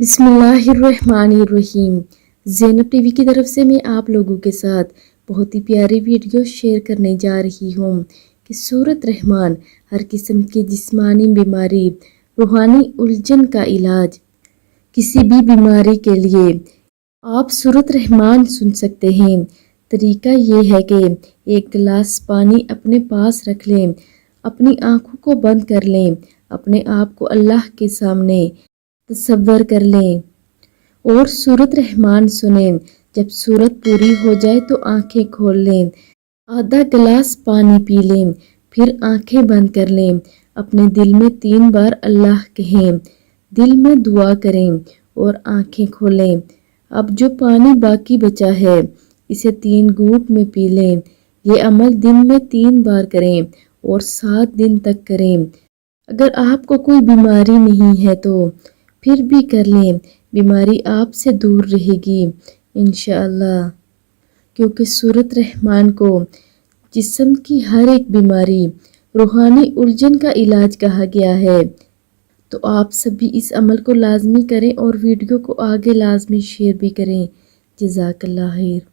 بسم اللہ الرحمن الرحیم۔ زینب ٹی وی کی طرف سے میں آپ لوگوں کے ساتھ بہت ہی پیاری ویڈیو شیئر کرنے جا رہی ہوں کہ سورۃ رحمان ہر قسم کی جسمانی بیماری، روحانی الجھن کا علاج۔ کسی بھی بیماری کے لیے آپ سورۃ رحمان سن سکتے ہیں۔ طریقہ یہ ہے کہ ایک گلاس پانی اپنے پاس رکھ لیں، اپنی آنکھوں کو بند کر لیں، اپنے آپ کو اللہ کے سامنے تصور کر لیں اور سورۃ رحمان سنیں۔ جب سورت پوری ہو جائے تو آنکھیں کھول لیں، آدھا گلاس پانی پی لیں، پھر آنکھیں بند کر لیں، اپنے دل میں 3 بار اللہ کہیں، دل میں دعا کریں اور آنکھیں کھولیں۔ اب جو پانی باقی بچا ہے اسے 3 گھونٹ میں پی لیں۔ یہ عمل دن میں 3 بار کریں اور 7 دن تک کریں۔ اگر آپ کو کوئی بیماری نہیں ہے تو پھر بھی کر لیں، بیماری آپ سے دور رہے گی انشاءاللہ، کیونکہ سورۃ رحمان کو جسم کی ہر ایک بیماری، روحانی الجھن کا علاج کہا گیا ہے۔ تو آپ سبھی اس عمل کو لازمی کریں اور ویڈیو کو آگے لازمی شیئر بھی کریں۔ جزاک اللہ خیر۔